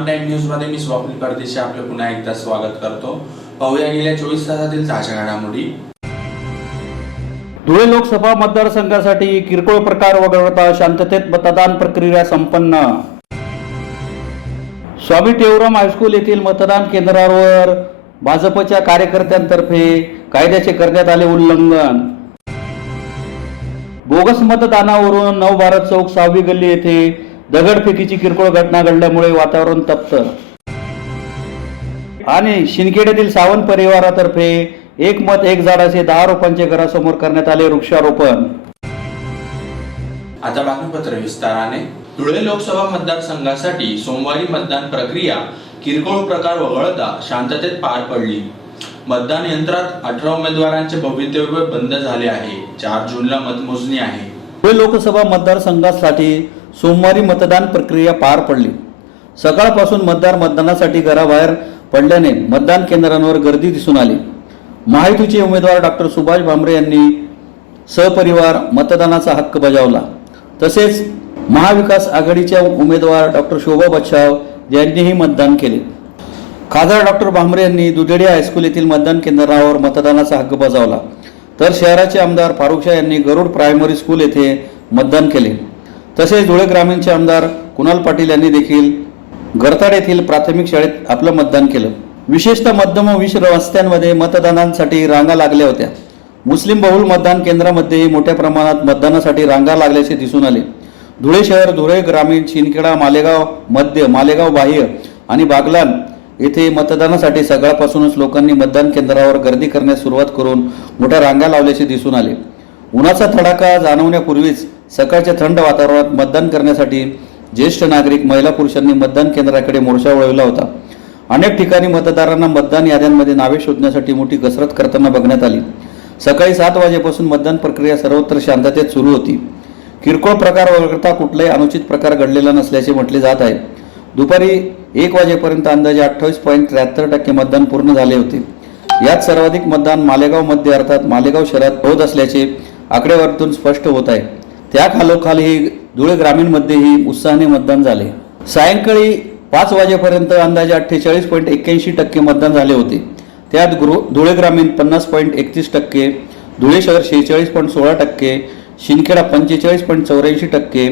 महान time news मध्ये मी स्वप्नील परदेशी आपलं पुन्हा एकदा स्वागत करतो। पाहूया गेल्या 24 तासातील ताज्या घडामोडी। धुळे लोकसभा मतदारसंघासाठी किरकोळ प्रकार वगळता शांततेत मतदान प्रक्रिया संपन्न। स्वामी टेवराम हायस्कूल येथील मतदान केंद्रावर भाजपच्या कार्यकर्त्यांतर्फे कायद्याचे करण्यात आले उल्लंघन। बोगस मतदानावरून नवभारत चौक 6वी गल्ली येथे दगडफेकीची किरकोळ घटना घडल्यामुळे वातावरण तप्त। आणि शिंदखेड्यातील सावंत परिवारातर्फे एक मत एक झाड असे 10 रोपांचे घरासमोर करण्यात आले वृक्षारोपण। आता बातमीपत्र विस्ताराने। धुळे लोकसभा मतदारसंघासाठी सोमवारी मतदान प्रक्रिया किरकोळ प्रकार वगळता शांततेत पार पडली। मतदान यंत्रात 18 उमेदवारांचे भवितव्य बंद झाले आहे। 4 जूनला मतमोजणी आहे। धुळे लोकसभा मतदारसंघासाठी सोमवारी मतदान प्रक्रिया पार पडली। सकाळपासून मतदार मतदानासाठी घराबाहेर पडल्याने मतदान केंद्रांवर गर्दी दिसून आली। महायुतीचे उमेदवार डॉक्टर सुभाष भामरे यांनी सहपरिवार मतदानाचा हक्क बजावला। तसेच महाविकास आघाडीच्या उमेदवार डॉक्टर शोभा बच्छाव यांनीही मतदान केले। खासदार डॉक्टर भामरे यांनी दुधेडी हायस्कूल येथील मतदान केंद्रावर मतदानाचा हक्क बजावला, तर शहराचे आमदार फारुख शाह यांनी गरुड प्रायमरी स्कूल येथे मतदान केले। तसेच धुळे ग्रामीणचे आमदार कुणाल पाटील यांनी देखील गरताड येथील प्राथमिक शाळेत आपलं मतदान केलं। विशेषतः मध्यम व विश रस्त्यांमध्ये मतदानासाठी रांगा लागल्या होत्या। मुस्लिम बहुल मतदान केंद्रामध्ये मोठ्या प्रमाणात मतदानासाठी रांगा लागल्याचे दिसून आले। धुळे शहर, धुळे ग्रामीण, शिंदखेडा, मालेगाव मध्य, मालेगाव बाह्य आणि बागलाण येथे मतदानासाठी सकाळपासूनच लोकांनी मतदान केंद्रावर गर्दी करण्यास सुरुवात करून मोठ्या रांगा लावल्याचे दिसून आले। उन्हाचा तडाखा जाणवण्यापूर्वीच सकाळच्या थंड वातावरणात मतदान करण्यासाठी ज्येष्ठ नागरिक, महिला, पुरुषांनी मतदान केंद्राकडे मोर्चा वळवला होता। अनेक ठिकाणी मतदारांना मतदान याद्यांमध्ये नावे शोधण्यासाठी मोठी कसरत करताना बघण्यात आली। सकाळी 7 वाजेपासून मतदान प्रक्रिया सर्वत्र शांततेत सुरू होती। किरकोळ प्रकार वगळता कुठलाही अनुचित प्रकार घडलेला नसल्याचे म्हटले जात आहे। दुपारी 1 वाजेपर्यंत अंदाजे 28.73% मतदान पूर्ण झाले होते। यात सर्वाधिक मतदान मालेगाव मध्ये अर्थात मालेगाव शहरात होत असल्याचे आकडेवारीतून स्पष्ट होत आहे। त्या खालोखालही धुळे ग्रामीणमध्येही उत्साहाने मतदान झाले। सायंकाळी 5 वाजेपर्यंत अंदाजे 48.81% मतदान झाले होते। त्यात धुळे ग्रामीण 50.31%, धुळे शहर 46.16%, शिंदखेडा 45.84%,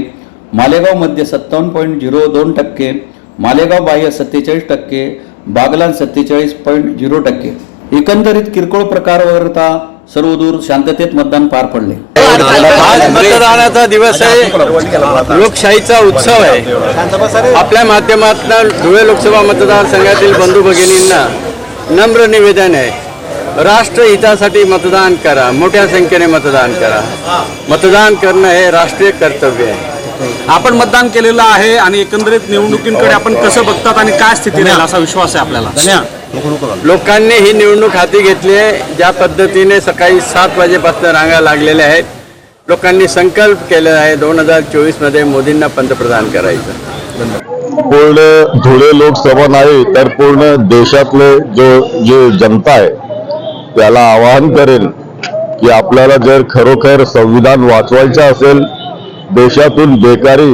मालेगाव मध्ये 57.02%, मालेगाव बाह्य 47%, बागलाण 47.0%। एकंदरीत किरकोळ प्रकार वगळता सर्वदूर शांततेत मतदान पार पडले। आज मतदानाचा दिवस आहे, लोकशाहीचा उत्सव आहे। आपल्या माध्यमातून धुळे लोकसभा मतदारसंघातील बंधू भगिनींना नम्र निवेदन आहे, राष्ट्र हितासाठी मतदान करा, मोठ्या संख्येने मतदान करा। मतदान करणं हे राष्ट्रीय कर्तव्य आहे। आपण मतदान केलेलं आहे आणि एकंदरीत निवडणुकींकडे आपण कसं बघतात आणि काय स्थिती राहील असा विश्वास आहे आपल्याला? लोकांनी ही निवडणूक हाती घेतली आहे। ज्या पद्धतीने सकाळी 7 वाजेपासून रांगा लागलेल्या आहेत, लोकांनी संकल्प केला आहे 2024 मध्ये मोदींना पंतप्रधान करायचं। पूर्ण धुळे लोकसभा नाही तर पूर्ण देशातले जे जनता आहे त्याला आवाहन करेन की आपल्याला जर खरोखर संविधान वाचवायचं असेल, देशातून बेकारी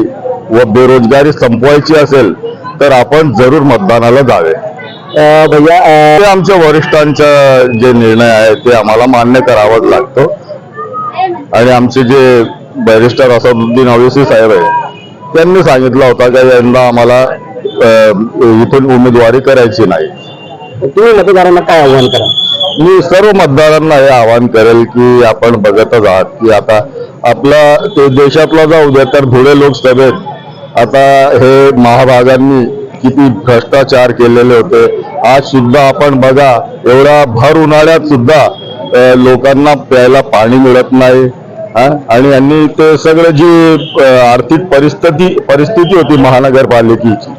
व बेरोजगारी संपवायची असेल तर आपण जरूर मतदानाला जावे। भैया, आमच्या वरिष्ठांचा जे निर्णय आहे ते आम्हाला मान्य करावाच लागतो आणि आमचे जे बॅरिस्टर असदुद्दीन ओवैसी साहेब आहे त्यांनी सांगितलं होता की यंदा आम्हाला इथून उमेदवारी करायची नाही। तुम्ही मतदारांना काय आवाहन करा? मी सर्व मतदारांना हे आवाहन करेल की आपण बघतच आहात की आता आपला ते देशातला जाऊ दे तर धुळे लोकसभेत आता हे महाभागांनी किती भ्रष्टाचार केलेले होते। आज सुद्धा आपण बघा, एवढा भर उन्हाळ्यात सुद्धा लोकांना प्यायला पाणी मिळत नाही आणि यांनी ते सगळं जी आर्थिक परिस्थिती होती महानगरपालिकेची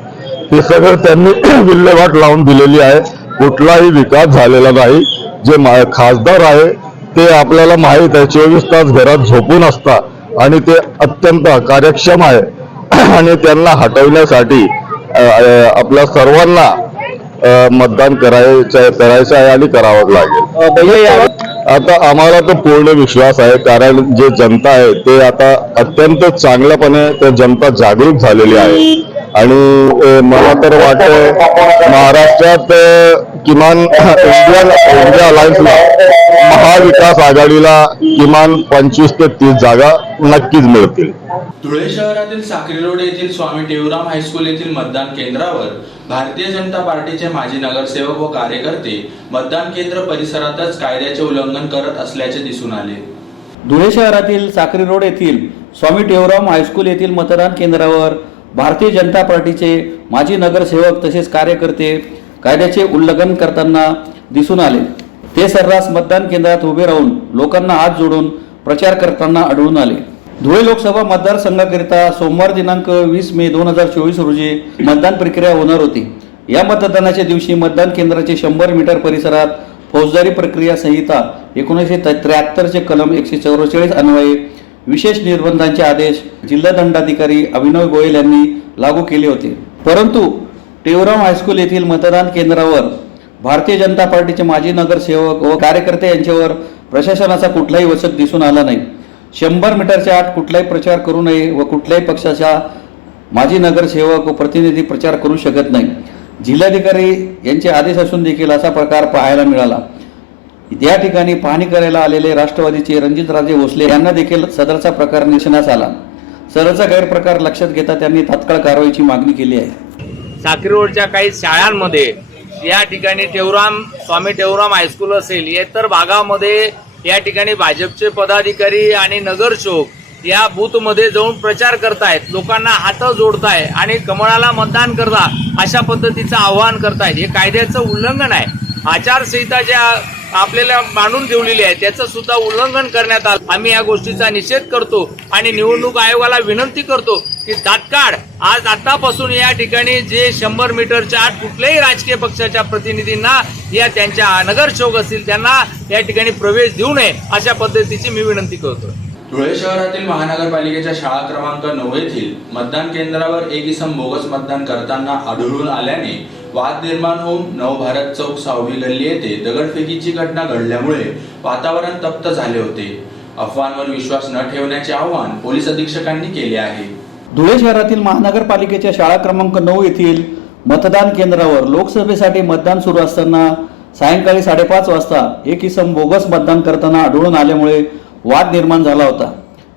ते सगळं त्यांनी विल्हेवाट लावून दिलेली आहे। कुठलाही विकास झालेला नाही। जे खासदार आहे ते आपल्याला माहीत आहे 24 तास घरात झोपून असतात आणि ते अत्यंत कार्यक्षम आहे आणि त्यांना हटवण्यासाठी आपल्या सर्वांना मतदान करायचं आहे आणि करावंच लागेल। आता आम्हाला तो पूर्ण विश्वास आहे, कारण जे जनता आहे ते आता अत्यंत चांगल्यापणे ते जनता जागरूक झालेली आहे आणि मला तर वाटतं महाराष्ट्रात किमान इंडिया अलायन्सला महाविकास आघाडीला किमान 25 ते 30 जागा नक्कीच मिळतील. धुळे शहरातील साक्री रोड येथील स्वामी टेवराम हायस्कूल येथील मतदान केंद्रावर भारतीय जनता पार्टीचे माजी नगरसेवक व कार्यकर्ते मतदान केंद्र परिसरातच कायद्याचे उल्लंघन करत असल्याचे दिसून आले. धुळे शहरातील साक्री रोड येथील स्वामी टेवराम हायस्कूल येथील मतदान केंद्रावर भारतीय जनता पार्टीचे माजी नगरसेवक तसेच कार्यकर्ते कायद्याचे उल्लंघन करताना दिसून आले. ते सर्रास मतदान केंद्रात उभे राहून लोकांना हात जोडून प्रचार करताना आढळून आले. धुळे लोकसभा मतदारसंघाकरिता सोमवार दिनांक 20 मे 2024 रोजी मतदान प्रक्रिया होणार होती. या मतदानाच्या दिवशी मतदान केंद्राचे 100 मीटर परिसरात फौजदारी प्रक्रिया संहिता 1973 चे कलम 144 अन्वये विशेष निर्बंधांचे आदेश जिल्हा दंडाधिकारी अभिनव गोयल यांनी लागू केले होते. परंतु टेवराम हायस्कूल येथील मतदान केंद्रावर भारतीय जनता पार्टीचे माजी नगरसेवक व कार्यकर्ते यांच्यावर प्रशासनाचा कुठलाही वचक दिसून आला नाही. 100 मीटरच्या आत कुठलाही प्रचार करू नये व कुठल्याही पक्षाचा माजी नगरसेवक व प्रतिनिधी प्रचार करू शकत नाही. जिल्हाधिकारी यांचे आदेश असून देखील असा प्रकार पाहायला मिळाला. या ठिकाणी पाहणी करायला आलेले राष्ट्रवादीचे रणजितराजे भोसले यांना देखील सदरचा प्रकार निदर्शनास आला. सदरचा गैरप्रकार लक्षात घेता त्यांनी तात्काळ कारवाईची मागणी केली आहे. साक्री रोडच्या काही शाळांमध्ये या ठिकाणी स्वामी टेवराम हायस्कूल असेल, इतर भागामध्ये या ठिकाणी भाजपचे पदाधिकारी आणि नगरसेवक या बूथमध्ये जाऊन प्रचार करतायत, लोकांना हात जोडताय आणि कमळाला मतदान करता अशा पद्धतीचं आवाहन करतायत. हे कायद्याचं उल्लंघन आहे. आचारसंहिता ज्या आपल्याला मांडून ठेवलेली आहे त्याचं सुद्धा उल्लंघन करण्यात आलं. आम्ही या गोष्टीचा निषेध करतो आणि निवडणूक आयोगाला विनंती करतो की तात्काळ आज आतापासून या ठिकाणी जे 100 मीटरच्या आत कुठल्याही राजकीय पक्षाच्या प्रतिनिधींना या त्यांच्या नगरसेवक असतील त्यांना या ठिकाणी प्रवेश देऊ नये अशा पद्धतीची मी विनंती करतो. धुळे शहरातील महानगरपालिकेच्या शाळा क्रमांक 9 येथील मतदान केंद्रावर एक इसम बोगस मतदान करताना आढळून आल्याने वाद निर्माण होऊन नवभारत चौक 6वी गल्ली येथे दगडफेकीची घटना घडल्यामुळे वातावरण तप्त झाले होते. अफवांवर विश्वास न ठेवण्याचे आवाहन पोलीस अधीक्षकांनी केले आहे. धुळे शहरातील महानगरपालिकेच्या शाळा क्रमांक 9 येथील मतदान केंद्रावर लोकसभेसाठी मतदान सुरू असताना सायंकाळी 5:30 वाजता एक इसम बोगस मतदान करताना आढळून आल्यामुळे वाद निर्माण झाला होता.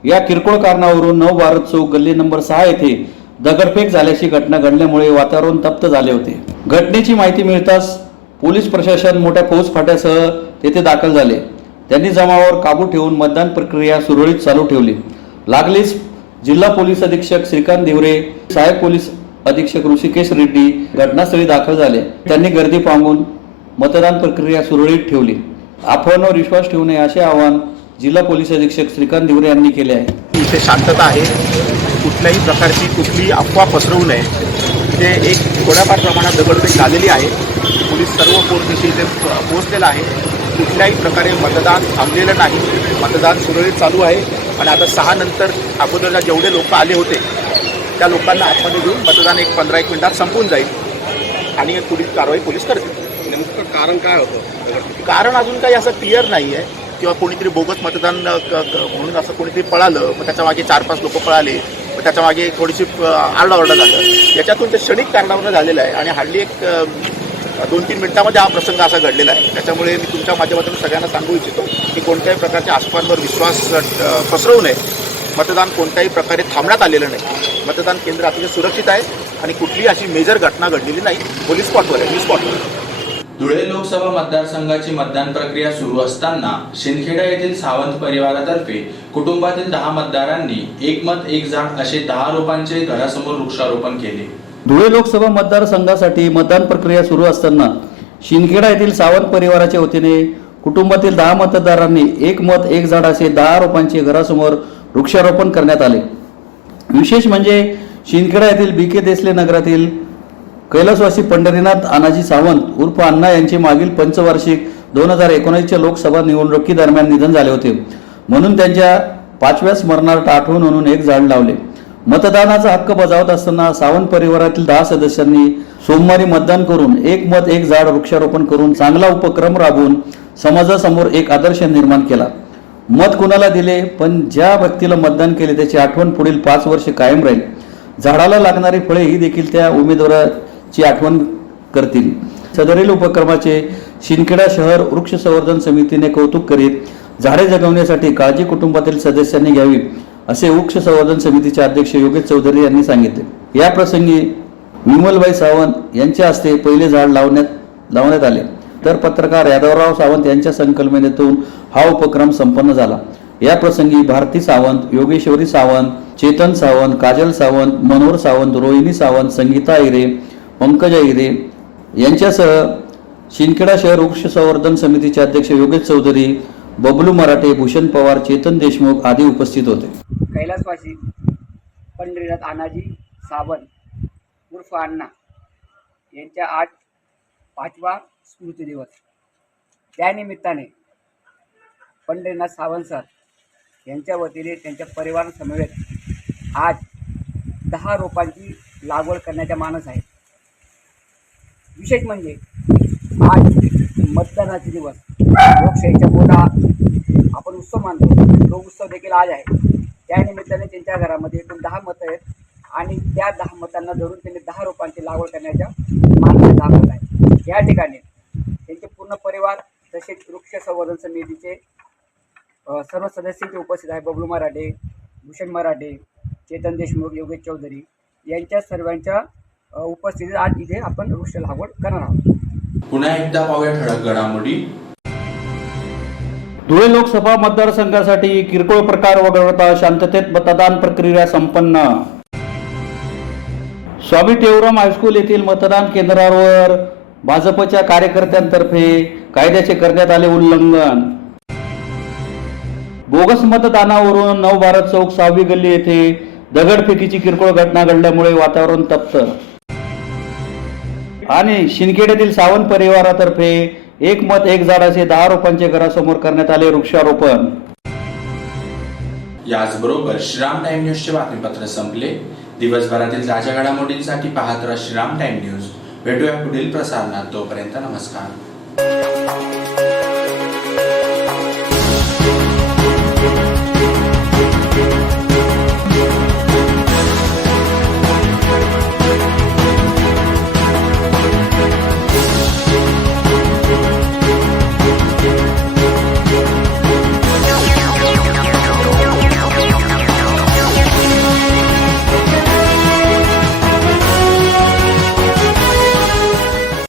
या किरकोळ कारणावरून नवभारत चौक गल्ली नंबर 6 येथे दगडफेक झाल्याची घटना घडल्यामुळे वातावरण तप्त झाले होते. घटनेची माहिती मिळताच पोलीस प्रशासन मोठ्या फौज फाट्यासह तेथे दाखल झाले. त्यांनी जमावावर काबू ठेवून मतदान प्रक्रिया सुरळीत चालू ठेवली. लागलीच जिल्हा पोलीस अधीक्षक श्रीकांत दिवरे, सहाय्यक पोलीस अधीक्षक ऋषिकेश रेड्डी घटनास्थळी दाखल झाले. त्यांनी गर्दी पांगून मतदान प्रक्रिया सुरळीत ठेवली. अफवांवर विश्वास ठेवू नये असे आवाहन जिल्हा पोलीस अधीक्षक श्रीकांत दिवरे यांनी केले आहे. इथे शांतता आहे. कुठल्याही प्रकारची कुठलीही अफवा पसरवू नये. इथे एक थोड्याफार प्रमाणात दगडफेक झालेली आहे. पोलीस सर्व पोटनिशी इथे पोहोचलेला आहे. कुठल्याही प्रकारे मतदान थांबलेलं नाही. मतदान सुरळीत चालू आहे आणि आता 6 नंतर अगोदरला जेवढे लोक आले होते त्या लोकांना आतमध्ये घेऊन मतदान 15-1 मिनिटात संपून जाईल आणि पुढील कारवाई पोलीस करतील. नेमकं कारण काय होतं? कारण अजून काही असं क्लिअर नाही आहे किंवा कोणीतरी बोगस मतदान म्हणून असं कोणीतरी पळालं, मग त्याच्या मागे 4-5 लोक पळाले, मग त्याच्या मागे थोडीशी आरडाओरडा झालं. याच्यातून ते क्षणिक कारणावरून झालेलं आहे आणि हल्ली एक 2-3 मिनिटामध्ये हा प्रसंग असा घडलेला आहे. त्याच्यामुळे मी तुमच्या माध्यमातून सगळ्यांना सांगू इच्छितो की कोणत्याही प्रकारच्या अफवांवर विश्वास पसरवू नये. मतदान कोणत्याही प्रकारे थांबण्यात आलेलं नाही. मतदान केंद्र अतिशय सुरक्षित आहे आणि कुठलीही अशी मेजर घटना घडलेली नाही. पोलीस स्पॉटवर आहे, मी स्पॉटवर आहे. धुळे लोकसभा मतदारसंघाची मतदान प्रक्रिया सुरू असताना शिंदखेडा येथील सावंत परिवारातर्फे कुटुंबातील 10 मतदारांनी एक मत एक झाड असे 10 रोपांचे घरासमोर वृक्षारोपण केले. धुळे लोकसभा मतदारसंघासाठी मतदान प्रक्रिया सुरू असताना शिंदखेडा येथील सावंत परिवाराच्या वतीने कुटुंबातील 10 मतदारांनी एक मत एक झाड असे 10 रोपांचे घरासमोर वृक्षारोपण करण्यात आले. विशेष म्हणजे शिंदखेडा येथील BK देसले नगरातील कैलासवासी पंढरीनाथ आनाजी सावंत उर्फ अण्णा यांचे मागील पंचवार्षिक 2019च्या लोकसभा निवडणुकीदरम्यान निधन झाले होते. म्हणून त्यांच्या 5व्या स्मरणार्थ आठवण म्हणून एक झाड लावले. मतदानाचा हक्क बजावत असताना सावंत परिवारातील 10 सदस्यांनी सोमवारी मतदान करून एक मत एक झाड वृक्षारोपण करून चांगला उपक्रम राबवून समाजासमोर एक आदर्श निर्माण केला. मत कुणाला दिले पण ज्या व्यक्तीला मतदान केले त्याची आठवण पुढील 5 वर्षे कायम राहील. झाडाला लागणारी फळे ही देखील त्या उमेदवाराची आठवण करतील. सदरील उपक्रमाचे शिंदखेडा शहर वृक्ष संवर्धन समितीने कौतुक करीत झाडे जगवण्यासाठी काळजी कुटुंबातील सदस्यांनी घ्यावी असे वृक्ष संवर्धन समितीचे अध्यक्ष योगेश चौधरी यांनी सांगितले. या प्रसंगी विमलबाई सावंत यांच्या हस्ते पहिले झाड लावण्यात आले, तर पत्रकार यादवराव सावंत यांच्या संकल्पनेतून हा उपक्रम संपन्न झाला. या प्रसंगी भारती सावंत, योगेश्वरी सावंत, चेतन सावंत, काजल सावंत, मनोहर सावंत, रोहिणी सावंत, संगीता हिरे, पंकजा हिरे यांच्यासह शिंदखेडा शहर वृक्ष संवर्धन समितीचे अध्यक्ष योगेश चौधरी, बबलू मराठे, भूषण पवार, चेतन देशमुख आदी उपस्थित होते. कैलासवासी पंढरीनाथ आनाजी सावंत उर्फ अण्णा यांच्या आज 5वा स्मृती दिवस. त्यानिमित्ताने पंढरीनाथ सावंत सर यांच्या वतीने त्यांच्या परिवारासमवेत आज 10 रोपांची लागवड करण्याचा मानस आहे. विशेष म्हणजे आज मतदानाचे दिवस, लोकशाहीचा मोठा आपण उत्सव मानतो, तो उत्सव देखील आज आहे. त्यानिमित्ताने त्यांच्या घरामध्ये एकूण 10 मतं आहेत आणि त्या 10 मतांना धरून त्यांनी 10 रोपांची लागवड करण्याचा मानस दाखवला आहे. या ठिकाणी त्यांचे पूर्ण परिवार तसेच वृक्ष संवर्धन समितीचे सर्व सदस्य उपस्थित आहे. बबलू मराठे, भूषण मराठे, चेतन देशमुख, योगेश चौधरी यांच्या सर्वांच्या उपस्थितीत आज इथे आपण वृक्ष लागवड करणार आहोत. पुन्हा एकदा पाहूया ठळक घडामोडी. धुळे लोकसभा मतदारसंघासाठी किरकोळ प्रकार वगळता शांततेत मतदान प्रक्रिया संपन्न. स्वामी टेवराम हायस्कूल येथील मतदान केंद्रावर भाजपच्या कार्यकर्त्यांतर्फे कायद्याचे करण्यात आले उल्लंघन. बोगस मतदानावरून नवभारत चौक 6वी गल्ली येथे दगडफेकीची किरकोळ घटना घडल्यामुळे वातावरण तप्त. आणि शिंदखेड्यातील सावंत परिवारातर्फे एक मत एक झाड असे 10 रोपांचे घरासमोर करण्यात आले वृक्षारोपण. याचबरोबर श्रीराम टाइम न्यूजचे बातमीपत्र संपले. दिवसभरातील ताज्या घडामोडींसाठी पाहत राहा श्रीराम टाइम न्यूज. भेटूया पुढील प्रसारणात. तोपर्यंत नमस्कार.